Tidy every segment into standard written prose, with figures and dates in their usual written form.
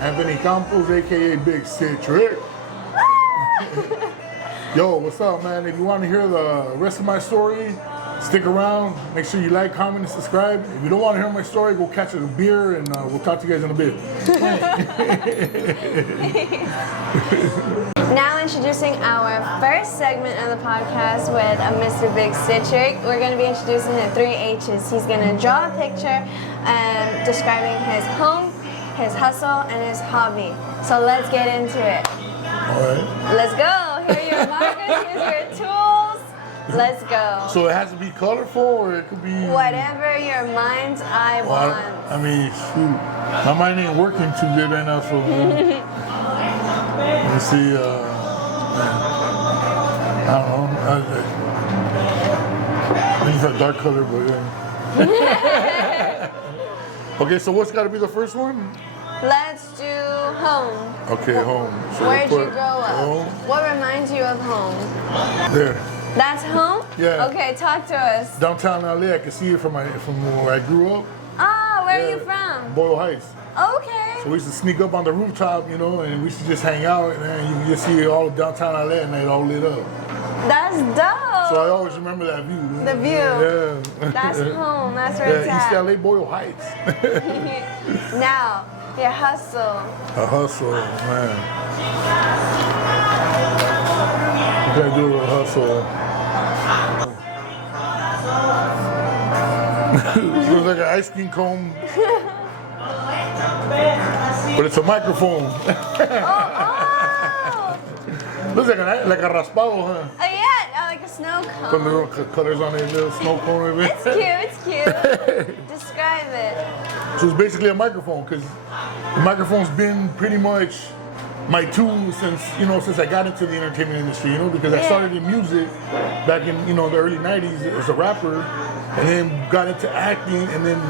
Anthony Campos, aka Big Citric. Yo, what's up, man? If you want to hear the rest of my story, stick around. Make sure you like, comment, and subscribe. If you don't want to hear my story, go catch a beer, and we'll talk to you guys in a bit. Now introducing our first segment of the podcast with Mr. Big Citric. We're going to be introducing the 3 H's. He's going to draw a picture describing his home, his hustle, and his hobby. So let's get into it. All right. Let's go. Here are your markers. Here's your tools. Let's go. So it has to be colorful, or it could be whatever your mind's eye wants. I mean, shoot, my mind ain't working too good right now, so let's see. I don't know. I think it's a dark color, but yeah. Okay, so what's got to be the first one? Let's do home. Okay, home. So where'd you grow up? Home. What reminds you of home? There. That's home? Yeah. Okay, talk to us. Downtown LA, I can see it from where I grew up. Oh, where are you from? Boyle Heights. Okay. So we used to sneak up on the rooftop, you know, and we used to just hang out, and you can just see all of downtown LA, and it all lit up. That's dope. So I always remember that view. The view. Yeah. That's home. That's where it's East at. LA, Boyle Heights. Now, your hustle. A hustle, man. What can I do with a hustle? Looks like an ice cream cone, but it's a microphone. Looks like a raspado, huh? Oh yeah, like a snow cone. Put little colors on it, little snow cone. It's cute. It's cute. Describe it. So it's basically a microphone, because the microphone's been pretty much my tool since I got into the entertainment industry, because I started in music back in the early 90s as a rapper, and then got into acting, and then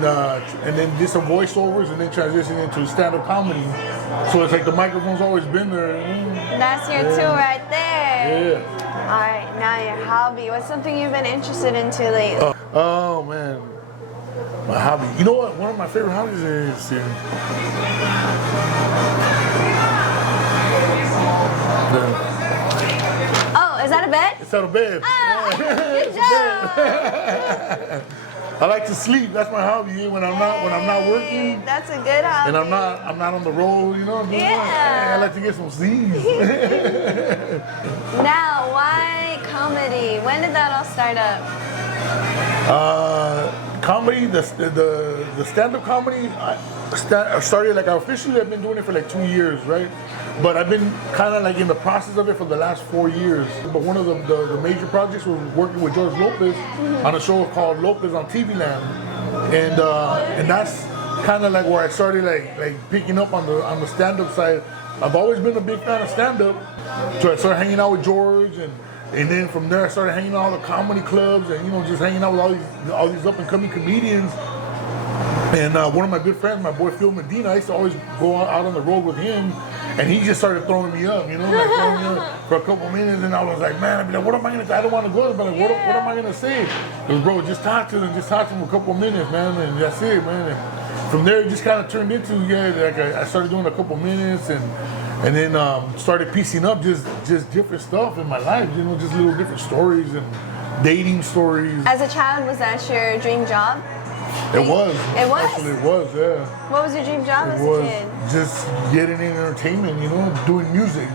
did some voiceovers, and then transitioned into stand-up comedy. So it's like the microphone's always been there. That's your tool right there. Yeah. All right, now your hobby. What's something you've been interested into lately? Oh man, my hobby. You know what? One of my favorite hobbies is Oh, is that a bed? It's out of bed. Oh, good job. I like to sleep. That's my hobby. When I'm not working. That's a good hobby. And I'm not on the road. Yeah. I like to get some sleep. Now, why comedy? When did that all start up? Comedy, the stand-up comedy, I started officially I've been doing it for 2 years, right? But I've been kind of in the process of it for the last 4 years. But one of the major projects was working with George Lopez on a show called Lopez on TV Land, and that's kind of where I started picking up on the stand-up side. I've always been a big fan of stand-up, so I started hanging out with George, and then from there I started hanging out at all the comedy clubs, and just hanging out with all these up and coming comedians. And one of my good friends, my boy Phil Medina, I used to always go out on the road with him, and he just started throwing me up, throwing me up for a couple minutes, and I was like, man, I'd be like, what am I gonna? I don't want to go, but what am I gonna say? He goes, bro, just talk to them a couple minutes, man, and that's it, man. And from there, it just kind of turned into I started doing a couple minutes, and then started piecing up just different stuff in my life, just little different stories and dating stories. As a child, was that your dream job? It was. It was? Actually, it was, yeah. What was your dream job as a kid? Just getting in entertainment, doing music.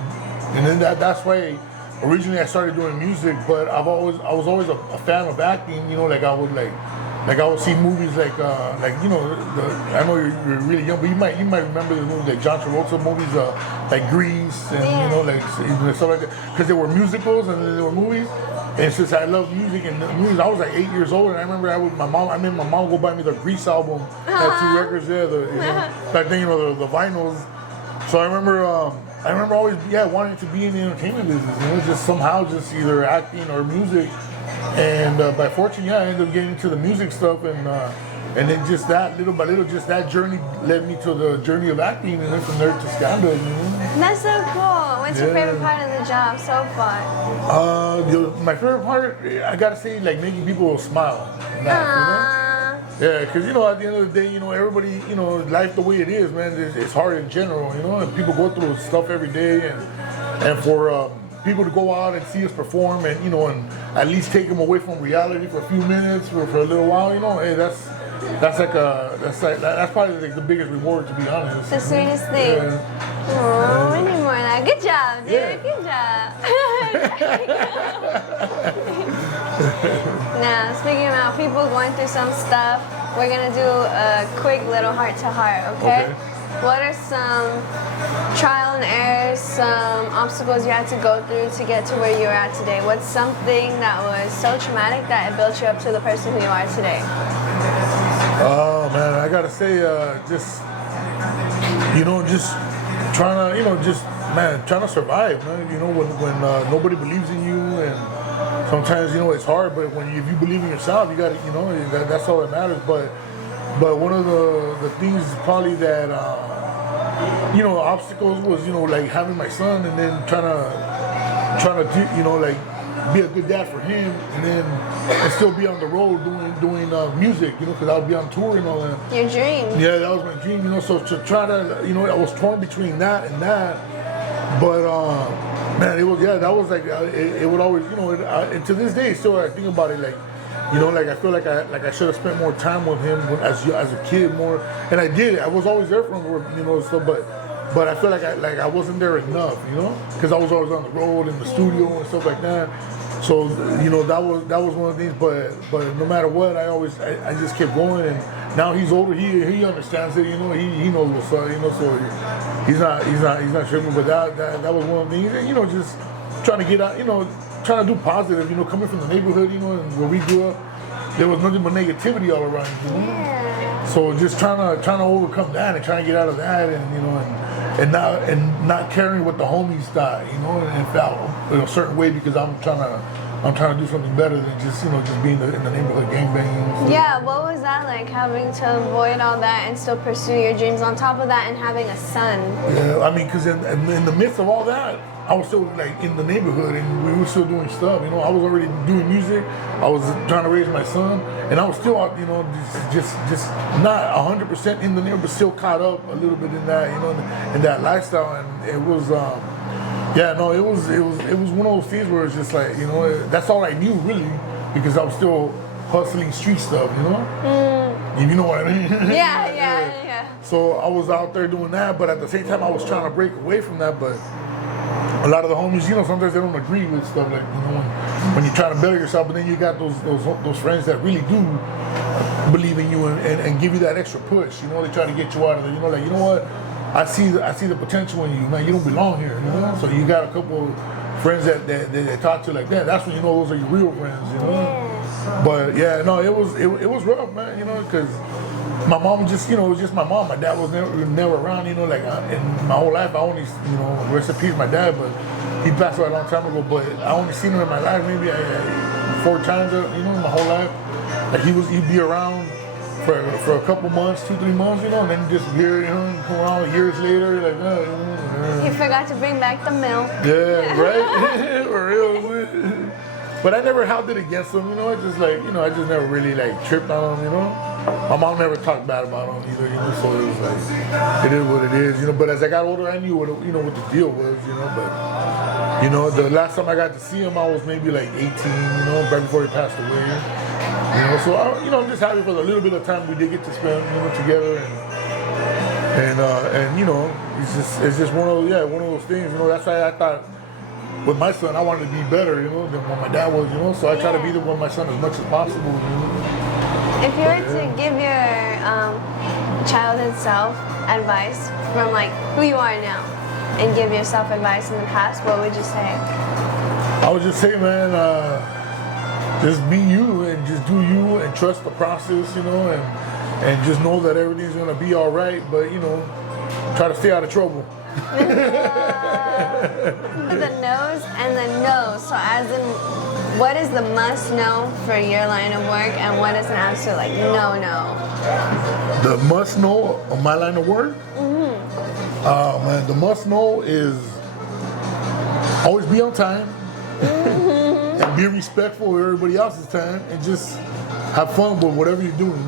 And then that's why originally I started doing music, but I was always a fan of acting, I would see movies I know you're really young, but you might remember the movies John Travolta movies, Grease, and stuff like that, because they were musicals and then they were movies. And since I love music and movies, I was 8 years old, and I remember my mom would go buy me the Grease album, had 2 records there, back then the vinyls. So I remember always wanting to be in the entertainment business, just somehow just either acting or music. And by fortune, I ended up getting into the music stuff, and then just that little by little, just that journey led me to the journey of acting, and then from there to stand-up. That's so cool. What's your favorite part of the job so far? My favorite part, I gotta say, making people smile. Yeah, because you know, at the end of the day, you know, everybody, you know, life the way it is, man, it's hard in general, you know, and people go through stuff every day, and for people to go out and see us perform, and you know, and at least take them away from reality for a few minutes, for a little while, you know, hey, that's probably like the biggest reward, to be honest. The sweetest thing. Yeah. Oh, we need more of that. Good job, dude. Yeah. Good job. Now, speaking about people going through some stuff, we're gonna do a quick little heart-to-heart, okay? What are some trial and errors, some obstacles you had to go through to get to where you're at today? What's something that was so traumatic that it built you up to the person who you are today? Oh man, I gotta say, just trying to, trying to survive, man. You know, when nobody believes in you, and sometimes, you know, it's hard. But if you believe in yourself, you gotta, you know, that's all that matters. But one of the things probably that, you know, obstacles was, you know, like having my son, and then trying to do, you know, like be a good dad for him, and still be on the road doing music, you know, because I would be on tour and all that. Your dream. Yeah, that was my dream, you know. So to try to, you know, I was torn between that and that, but man, it was, yeah, that was like it would always, you know, and to this day, still I think about it, like, you know, like I feel like I should have spent more time with him as a kid more, and I did. I was always there for him, you know, stuff, but I feel like I wasn't there enough, you know, because I was always on the road in the studio and stuff like that. So, you know, that was one of the things. But no matter what, I just kept going. And now he's older. He understands it. You know, he knows what's up. You know, so he's not tripping. But that was one of the things. And, you know, just trying to get out. You know, trying to do positive. You know, coming from the neighborhood. You know, and where we grew up, there was nothing but negativity all around. You know? Yeah. So just trying to overcome that and trying to get out of that, and you know, and not caring what the homies thought, you know, and felt in a certain way, because I'm trying to do something better than just, you know, just being in the neighborhood gangbanging. Yeah, what was that like, having to avoid all that and still pursue your dreams on top of that, and having a son? Yeah, I mean, because in the midst of all that, I was still like in the neighborhood, and we were still doing stuff. You know, I was already doing music. I was trying to raise my son, and I was still, you know, just not 100% in the neighborhood, but still caught up a little bit in that, you know, in that lifestyle. And it was, yeah, no, it was one of those things where it's just like, you know, that's all I knew really, because I was still hustling street stuff, you know. You know what I mean? Yeah. So I was out there doing that, but at the same time I was trying to break away from that. But a lot of the homies, you know, sometimes they don't agree with stuff, like, you know, when you're trying to better yourself, but then you got those friends that really do believe in you and give you that extra push. You know, they try to get you out of there. You know, like, you know what? I see the potential in you, man. You don't belong here, you know. So you got a couple of friends that talk to you like that. That's when you know those are your real friends, you know. Yeah. But yeah, no, it was rough, man. You know, because my mom just, you know, it was just my mom. My dad was never around, you know. Like in my whole life, I only, you know, rest in peace, my dad, but he passed away a long time ago. But I only seen him in my life maybe 4 times, you know, in my whole life. Like he'd be around for a couple months, 2-3 months, you know, and then disappear, you know, and come around years later, like, you know. You forgot to bring back the milk. Yeah, right? For real. But I never held it against him, you know. I just never really like tripped on him, you know. My mom never talked bad about him either, you know. So it was like, it is what it is, you know. But as I got older, I knew what the deal was, you know. But you know, the last time I got to see him, I was maybe like 18, you know, right before he passed away. You know, so I'm just happy for the little bit of time we did get to spend, you know, together, and you know, it's just one of those things, you know. That's why I thought with my son, I wanted to be better, you know, than when my dad was, you know. So I try to be there with my son as much as possible, you know. If you were to give your childhood self advice from like who you are now, and give yourself advice in the past, what would you say? I would just say, man, just be you and just do you and trust the process, you know, and just know that everything's gonna be all right. But you know, try to stay out of trouble. The no's and the no's. So as in, what is the must know for your line of work, and what is an absolute like no? The must know of my line of work? Man, the must know is always be on time. And be respectful of everybody else's time, and just have fun with whatever you're doing.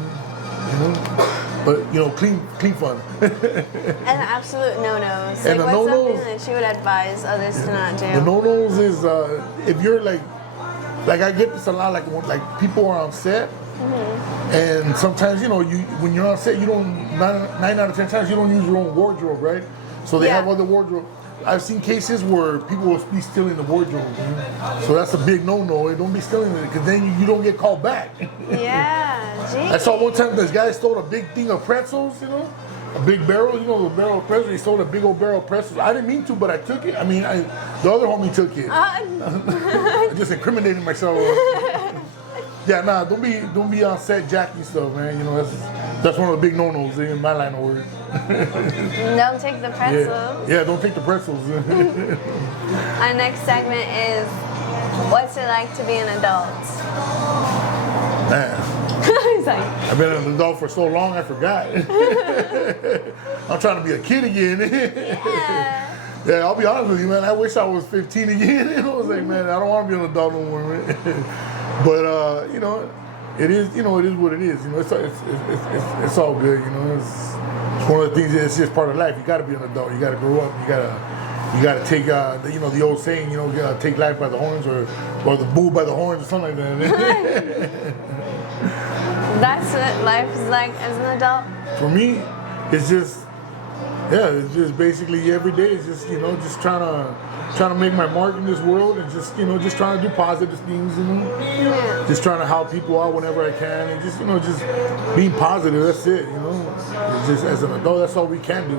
But clean fun. And absolute no-nos. And Like, the what's no-nos- something that you would advise others to not do? The no-nos is if you're like I get this a lot, like people are on set, and sometimes when you're on set, you don't 9 out of 10 times you don't use your own wardrobe, right? So they have other wardrobe. I've seen cases where people will be stealing the wardrobe, so that's a big no-no. Don't be stealing it, because then you don't get called back. Yeah, geez. I saw one time this guy stole a big thing of pretzels, a big barrel, the barrel of pretzels. He stole a big old barrel of pretzels. I didn't mean to, but I took it. I mean, the other homie took it. I just incriminated myself. Yeah, nah, don't be on set jacking stuff, man. That's one of the big no-nos in my line of work. Don't take the pretzel. Yeah, don't take the pretzels. Our next segment is, what's it like to be an adult? Man. He's like, I've been an adult for so long, I forgot. I'm trying to be a kid again. yeah. Yeah, I'll be honest with you, man. I wish I was 15 again. I was like, man, I don't want to be an adult no more, man. But it is what it is. It's all good. It's one of the things. It's just part of life. You got to be an adult. You got to grow up. You got to take the old saying. You got to take life by the horns, or the bull by the horns, or something like that. That's what life is like as an adult. For me, it's just. Yeah, it's just basically every day. It's just just trying to make my mark in this world, and just just trying to do positive things. Yeah. Just trying to help people out whenever I can, and just just being positive. That's it. It's just as an adult, that's all we can do.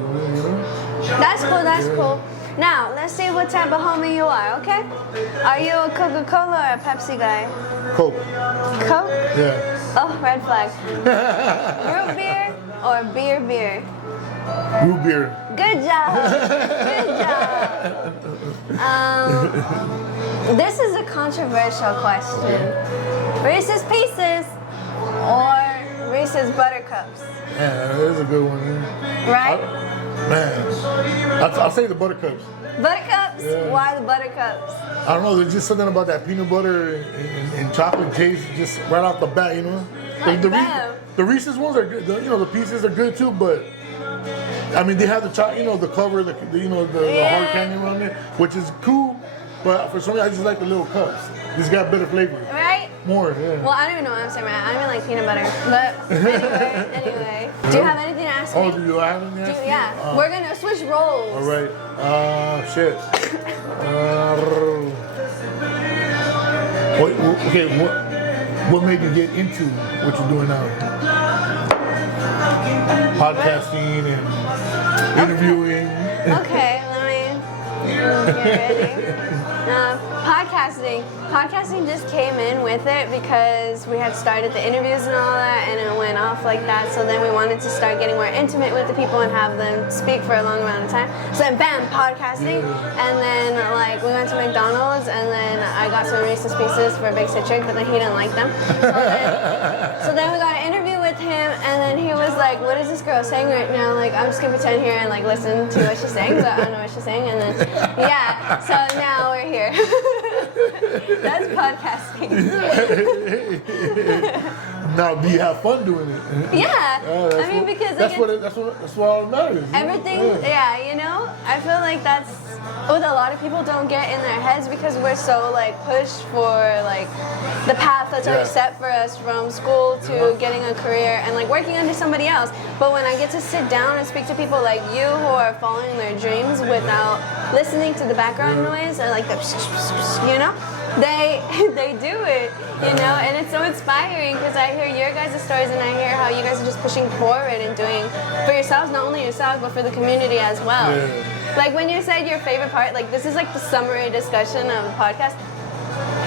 That's cool. That's cool. Now let's see what type of homie you are. Okay? Are you a Coca-Cola or a Pepsi guy? Coke. Coke? Yeah. Oh, red flag. Root beer or beer? Root beer. Good job. Good job. This is a controversial question. Reese's Pieces or Reese's Buttercups? Yeah, that's a good one. Man. Right? I'll say the Buttercups. Buttercups? Yeah. Why the Buttercups? I don't know. There's just something about that peanut butter and chocolate taste, just right off the bat. The Reese's ones are good. The pieces are good too, but. I mean, they have the cover, the hard candy around it, which is cool. But for some reason, I just like the little cups. This got better flavor. Right? More, yeah. Well, I don't even know what I'm saying. I don't even like peanut butter. But anyway. Do you have anything to ask me? Oh, do you have anything to ask me? Yeah. We're gonna switch roles. All right. Shit. What made you get into what you're doing now? Podcasting and interviewing. Okay, let me get ready. Podcasting just came in with it because we had started the interviews and all that, and it went off like that. So then we wanted to start getting more intimate with the people and have them speak for a long amount of time. So then, bam, podcasting, and then we went to McDonald's, and then I got some Reese's Pieces for Big Citric, but then he didn't like them. So then we got an interview with him, and then he was like, "What is this girl saying right now? Like, I'm just gonna pretend here and listen to what she's saying, but I don't know what she's saying." And then, yeah, so now we're here. That's podcasting. Now, do you have fun doing it? Yeah, I mean, because that's what all matters. Everything, I feel like that's what a lot of people don't get in their heads, because we're so pushed for the path that's already set for us from school to getting a career and working under somebody else. But when I get to sit down and speak to people like you who are following their dreams without listening to the background noise and they do it, and it's so inspiring because I hear your guys' stories and I hear how you guys are just pushing forward and doing for yourselves, not only yourselves, but for the community as well. Yeah. When you said your favorite part, this is the summary discussion of the podcast.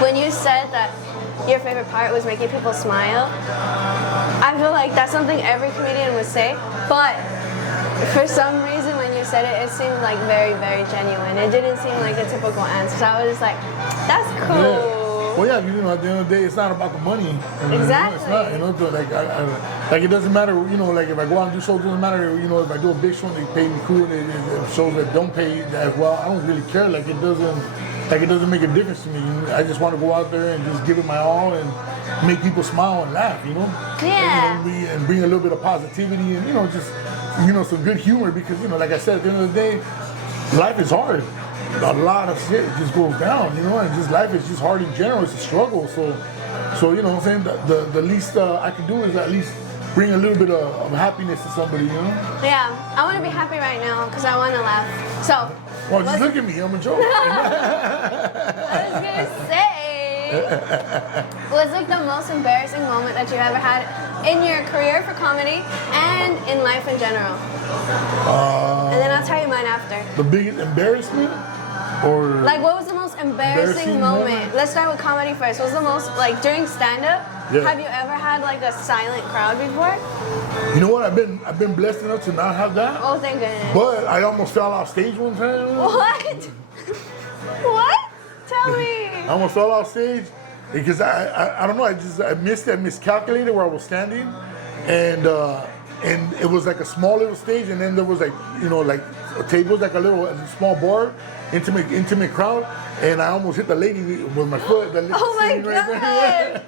When you said that your favorite part was making people smile, I feel like that's something every comedian would say, but for some reason when you said it seemed very, very genuine. It didn't seem like a typical answer. So I was just that's cool. Yeah. Well, yeah, at the end of the day, it's not about the money. Exactly. It's not, it doesn't matter, if I go out and do shows, it doesn't matter, if I do a big show and they pay me cool, and shows that don't pay as well, I don't really care. It doesn't, Like it doesn't make a difference to me. I just want to go out there and just give it my all and make people smile and laugh, you know? Yeah. And bring a little bit of positivity and, just, some good humor because, like I said, at the end of the day, life is hard. A lot of shit just goes down, and just life is just hard in general. It's a struggle. So you know what I'm saying? The least I can do is at least bring a little bit of happiness to somebody, Yeah, I want to be happy right now because I want to laugh. So. Well, just look at me. I'm a joke. I was gonna say, what's like the most embarrassing moment that you've ever had in your career for comedy and in life in general? And then I'll tell you mine after. The biggest embarrassment, or like what was the most embarrassing moment? Let's start with comedy first. What was the most like during stand-up? Yeah. Have you ever had like a silent crowd before? You know what? I've been blessed enough to not have that. Oh, thank goodness. But I almost fell off stage one time. What? What? Tell me. I almost fell off stage because I don't know. I miscalculated where I was standing, and it was like a small little stage, and then there was like a table, like a small bar, intimate crowd, and I almost hit the lady with my foot. Oh my God!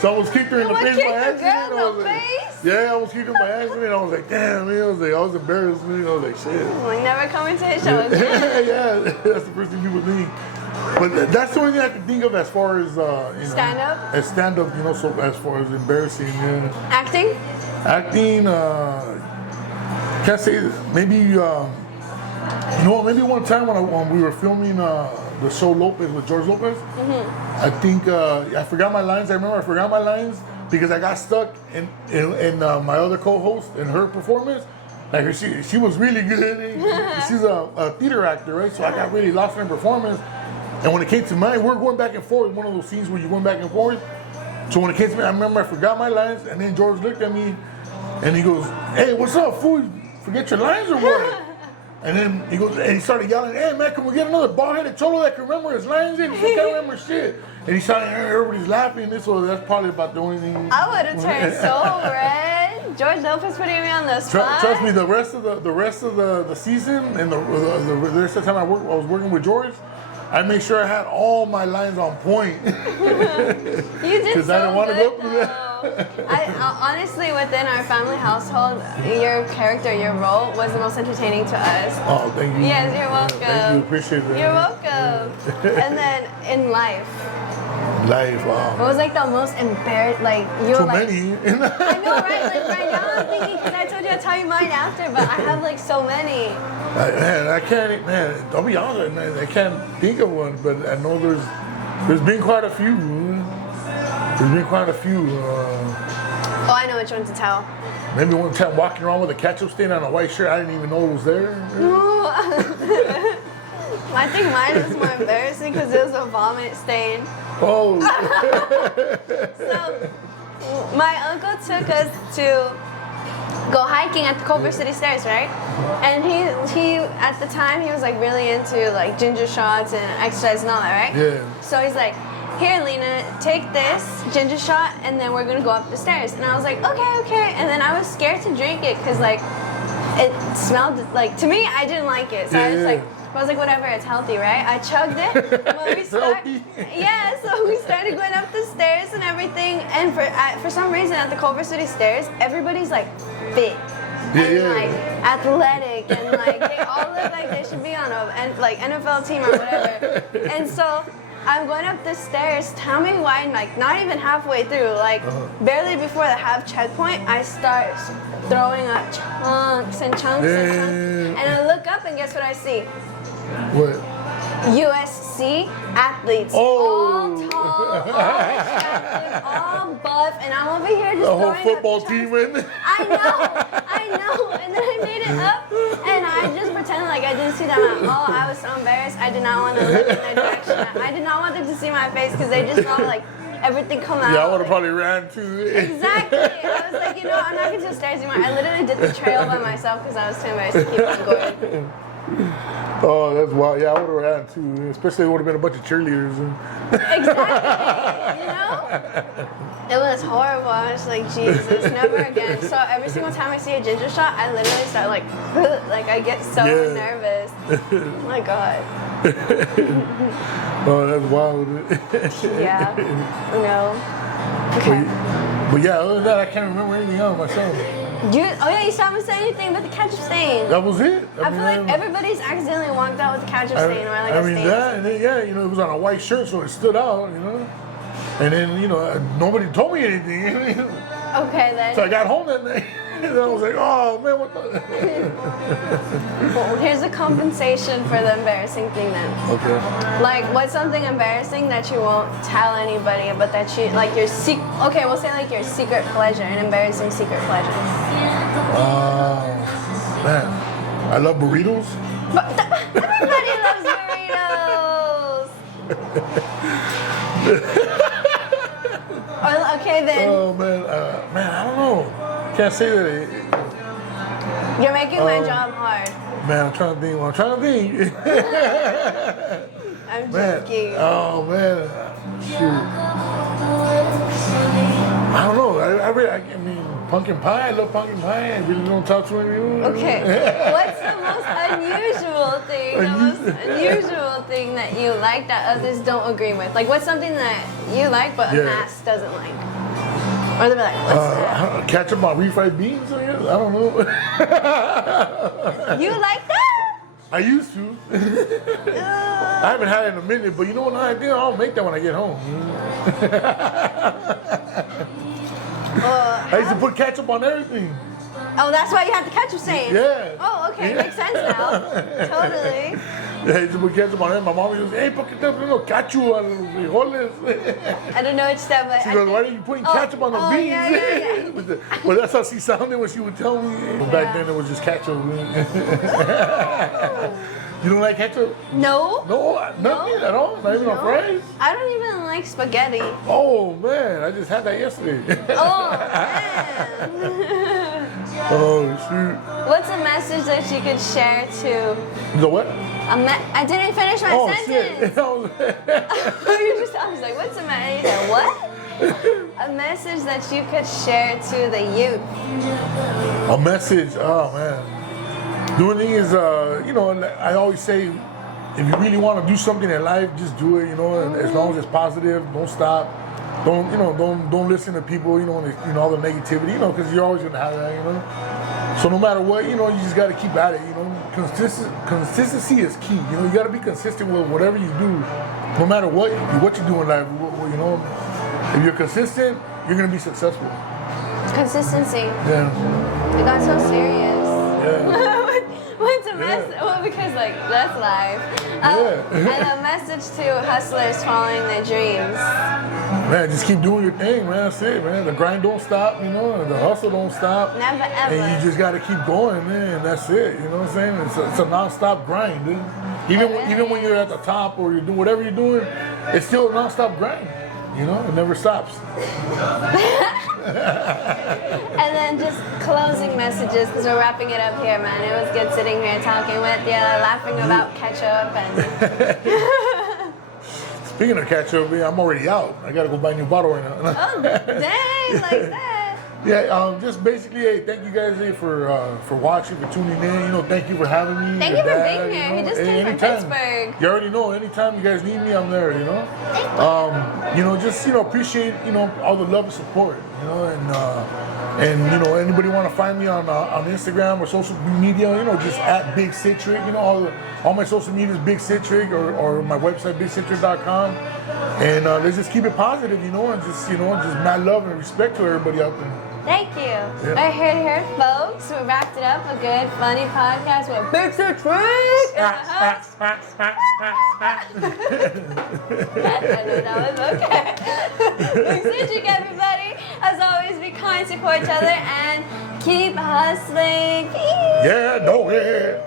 So I almost kicked her in the face by accident. Girl in the face? Yeah, I almost kicked her by accident. I was like, damn, man. I was embarrassed. I was like, shit. Like never coming to his show again. Yeah, that's the first thing people think. But that's the only thing I can think of as far as stand up. As stand up, so as far as embarrassing. Yeah. Acting. Acting. Can't say maybe. Maybe one time when we were filming the show Lopez with George Lopez, I think I forgot my lines. I remember I forgot my lines because I got stuck in my other co-host and her performance. Like she was really good. She's a theater actor, right? So I got really lost in her performance. And when it came to mine, we're going back and forth. One of those scenes where you're going back and forth. So when it came to me, I remember I forgot my lines, and then George looked at me, and he goes, "Hey, what's up, fool? You forget your lines or what?" And then he goes, and he started yelling, "Hey man, can we get another bald-headed cholo that can remember his lines? And he can't remember shit." And he started, everybody's laughing. So that's probably about the only thing. I would have turned so red. George Lopez putting me on the spot. Trust me, the rest of the season and the rest of the time I was working with George, I made sure I had all my lines on point. You did Because so I didn't want to good, go through that. I honestly, within our family household, your character, your role was the most entertaining to us. Oh, thank you. Yes, you're welcome. Thank you, appreciate it. You're welcome. And then in life, what was like the most embarrassing? Like you were Too like, many. I know, right? Like right now, I'm thinking because I told you I'd tell you mine after, but I have like so many. I can't, man. I'll be honest, man. I can't think of one, but I know there's been quite a few. There's been quite a few. Oh, I know which one to tell. Maybe one time walking around with a ketchup stain on a white shirt, I didn't even know it was there. Ooh. I think mine was more embarrassing because it was a vomit stain. Oh. So, my uncle took us to go hiking at the Culver City Stairs, right? And he at the time he was like really into like ginger shots and exercise and all that, right? Yeah. So he's like, "Here, Lena, take this ginger shot, and then we're gonna go up the stairs." And I was like, okay. And then I was scared to drink it because like it smelled like, to me, I didn't like it. So I was like, whatever, it's healthy, right? I chugged it. When we so we started going up the stairs and everything. And for some reason at the Culver City Stairs, everybody's like fit. And like athletic, and like they all look like they should be on a NFL team or whatever. And so I'm going up the stairs. Tell me why, like not even halfway through, like barely before the half checkpoint, I start throwing up chunks and chunks and chunks. And I look up and guess what I see? What? USC athletes, all tall, all athletes, all buff, and I'm over here just the whole throwing football up team chunks. in. I know. And then I made it up, and I just pretended like I didn't see them at all. I was so embarrassed. I did not want to look in their direction. I did not want them to see my face because they just saw like everything come out. Yeah, I would have probably ran too. Exactly. I was like, I'm not going to the stairs anymore. I literally did the trail by myself because I was too embarrassed to keep on going. Oh, that's wild. Yeah, I would have ran too. Especially it would have been a bunch of cheerleaders. Exactly. It was horrible. I was like, Jesus, never again. So every single time I see a ginger shot, I literally start like I get so nervous. Oh my God. Oh, that's wild. Yeah. No. Okay. But yeah, other than that, I can't remember anything else myself. Oh yeah, you still haven't said anything about the ketchup stain. That was it. I feel like everybody's accidentally walked out with the ketchup stain or like I a mean stain. that, and then it was on a white shirt, so it stood out, And then nobody told me anything. Okay then. So I got home that night, and I was like, oh man, what the? Well, here's a compensation for the embarrassing thing then. Okay. Like, what's something embarrassing that you won't tell anybody, but that you like your okay, we'll say like your secret pleasure, an embarrassing secret pleasure. Man, I love burritos. But everybody loves burritos. Okay then. Oh man, I don't know. Can't say that. You're making my job hard. Man, I'm trying to think. I'm Man, joking. oh man, shoot. I don't know. I mean, pumpkin pie. I love pumpkin pie. I really don't talk to anyone. Okay. What's the most unusual thing? The most unusual thing that you like that others don't agree with? Like, what's something that you like but a mass doesn't like? Or they'll be like, what's that? Ketchup on refried beans, I guess? I don't know. You like that? I used to. I haven't had it in a minute, but you know what? I think I'll make that when I get home. I used to put ketchup on everything. Oh, that's why you had the ketchup stain? Yeah. Oh, okay. Makes sense now. Totally. Yeah, I used to put ketchup on everything. My mom goes, hey, put ketchup on ketchup on los frijoles. I don't know which step, but She goes, why are you putting ketchup on the beans? Yeah. Well, that's how she sounded when she would tell me. But back then, it was just ketchup. You don't like ketchup? No. No, nothing at all? Not even on fries? I don't even like spaghetti. Oh, man, I just had that yesterday. Oh, man. Oh, shoot. What's a message that you could share to... The what? I didn't finish my sentence. Shit. I was like, what's a message? You said, what? A message that you could share to the youth. A message? Oh, man. The only thing is, I always say, if you really want to do something in life, just do it, and as long as it's positive, don't stop. Don't listen to people, all the negativity, because you're always gonna have that, So no matter what, you just gotta keep at it, Consistency is key, you gotta be consistent with whatever you do, no matter what you do in life, If you're consistent, you're gonna be successful. Consistency. Yeah. It got so serious. Yeah. What's a message? Well, because that's life. And a message to hustlers following their dreams. Man, just keep doing your thing, man. That's it, man. The grind don't stop, and the hustle don't stop. Never ever. And you just gotta keep going, man. That's it. You know what I'm saying? It's a non-stop grind, dude. Even when you're at the top or you're doing whatever you're doing, it's still a non-stop grind. It never stops. And then just closing messages, because we're wrapping it up here, man. It was good sitting here talking with you, laughing about ketchup and... Speaking of ketchup, I'm already out. I gotta go buy a new bottle right now. Oh, dang, like that. Yeah, just basically, hey, thank you guys for watching, for tuning in. Thank you for having me. Tk you for being here. He just came from Pittsburgh. You already know. Anytime you guys need me, I'm there. Just appreciate all the love and support. And anybody want to find me on Instagram or social media, just at Big Citric. All my social media is Big Citric or my website BigCitric.com. And let's just keep it positive, and just mad love and respect to everybody out there. Thank you. Yeah. All right, here, folks. We wrapped it up. A good, funny podcast with Big Citric. I knew that was okay. Big Citric, everybody. As always, be kind, support each other, and keep hustling. Peace. Yeah, no, yeah.